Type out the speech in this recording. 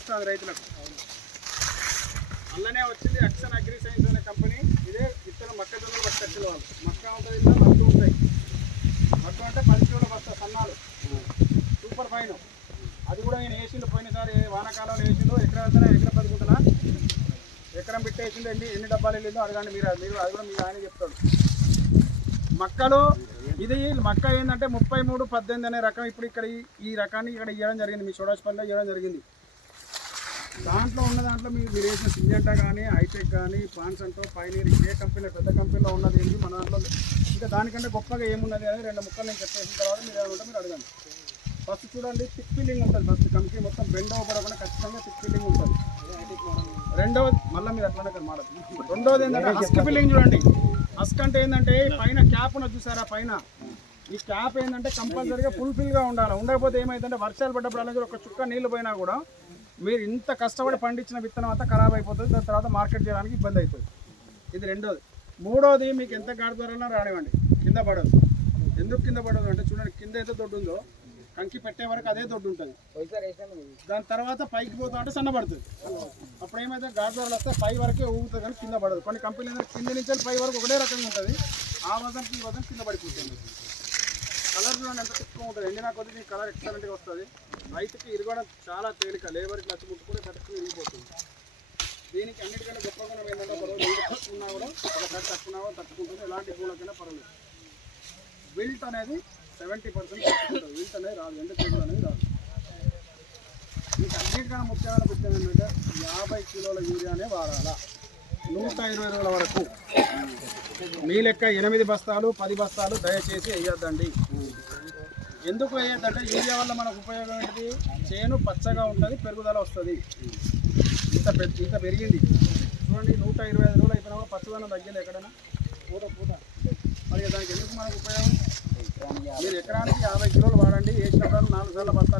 చేస్తుంది రైతులకు. అందులోనే వచ్చింది యాక్షన్ అగ్రి సైన్స్ అనే కంపెనీ. ఇదే విత్తనం మొక్కజొన్నలు పట్టుకొచ్చిన వాళ్ళు. మొక్క ఉంటుంది, ఇలా మట్టు ఉంటాయి. మట్టు అంటే 10 కిలోల బస్తా సన్నాలు, సూపర్ ఫైన్. అది కూడా నేను వేసిండు పోయినసారి వానాకాలంలో వేసిండు. ఎకరం వెళ్తానా ఎకరం 10 గుంటలా ఎకరం పెట్టేసిండు. ఎన్ని డబ్బాలు వెళ్ళిందో అడగండి మీరు. అది కూడా మీకు ఆయన చెప్తాడు. మక్కలు ఇది మక్క ఏంటంటే 3318 అనే రకం. ఇప్పుడు ఇక్కడ ఈ రకాన్ని ఇక్కడ ఇవ్వడం జరిగింది, మీ చోడాస్పల్లిలో ఇవ్వడం జరిగింది. దాంట్లో మీరు వేసిన సింజంటా కానీ, హైటెక్ కానీ, పాన్సంటో, పైనీర్, ఏ కంపెనీలో పెద్ద కంపెనీలో ఉన్నది ఏంటి మన దాంట్లో ఇంకా దానికంటే గొప్పగా ఏమున్నది అనేది 2 ముక్కలు నేను చెప్పేసిన తర్వాత మీరు ఏమంటే మీరు అడగండి. ఫస్ట్ చూడండి, థిక్ ఫీలింగ్ ఉంటుంది. ఫస్ట్ కంపెనీ మొత్తం బెండ్ అవ్వకుండా ఖచ్చితంగా థిక్ ఫీలింగ్ ఉంటుంది. రెండవది మళ్ళీ మీరు అట్లానే మాట్లాడుతుంది. రెండవది ఏంటంటే హస్క్ ఫీలింగ్ చూడండి. హస్క్ అంటే ఏంటంటే పైన క్యాప్ ఉన్నది చూసారా, పైన ఈ క్యాప్ ఏంటంటే కంపల్సరీగా ఫుల్ఫిల్గా ఉండాలి. ఉండకపోతే ఏమైందంటే వర్షాలు పడ్డప్పుడు అలాగే ఒక చుక్క నీళ్ళు పోయినా కూడా మీరు ఇంత కష్టపడి పండించిన విత్తనం అంతా ఖరాబ్ అయిపోతుంది. దాని తర్వాత మార్కెట్ చేయడానికి ఇబ్బంది అవుతుంది. ఇది రెండోది. మూడోది, మీకు ఎంత గాడి ద్వారా రానివ్వండి, కింద పడదు. ఎందుకు కింద పడదు అంటే చూడండి, కింద అయితే దొడ్డు ఉందో కంకి పెట్టే వరకు అదే దొడ్డు ఉంటుంది. దాని తర్వాత పైకి పోతా అంటే సన్నపడుతుంది. అప్పుడు ఏమైతే గాడి ద్వారా వస్తే పై వరకే ఊగుతుంది కానీ కింద పడదు. కొన్ని కంపెనీలు కింద నుంచి పై వరకు ఒకటే రకంగా ఉంటుంది. ఆ వజన్కి ఈ వజన్ కింద పడిపోతుంది. కలర్ చూడండి ఎంత తిక్కువ ఉంటుంది. ఎండినా కొద్దిగా దీని కలర్ ఎక్సలెంట్గా వస్తుంది. రైతుకి ఇరగడం చాలా తేలిక. లేబర్కి లచ్చి ముట్టుకుని తట్టుకుని ఇరిగిపోతుంది. దీనికి అన్నిటికంటే గొప్ప గుణం ఏంటంటే ఒక రోజు తట్టుకున్నా కూడా ఒక కట్ తట్టుకున్నా కూడా తట్టుకుంటుంది. ఎలాంటి పూలకైనా పర్వాలేదు. విల్ట్ అనేది 70% తట్టుకుంటుంది. విల్ట్ అనేది రాదు, ఎండ తెగులు అనేది రాదు. మీకు అన్నిటికన్నా ముఖ్యమైన విషయం ఏంటంటే 50 కిలోల యూరియానే వాడాలా 120 రోజుల వరకు. మీ లెక్క 8 బస్తాలు 10 బస్తాలు దయచేసి వేయొద్దండి. ఎందుకు వేయొద్దంటే యూరియా వల్ల మనకు ఉపయోగం ఏంటిది, చేను పచ్చగా ఉంటుంది, పెరుగుదల వస్తుంది. ఇంత పెరిగింది చూడండి. 125 రోజులు అయిపోయినా కూడా పచ్చదనం తగ్గింది ఎక్కడైనా పూట. మరి దానికి ఎందుకు మనకు ఉపయోగం? మీరు ఎకరానికి 50 కిలోలు వాడండి. వేసినప్పుడు 4 సార్లు బస్తాలు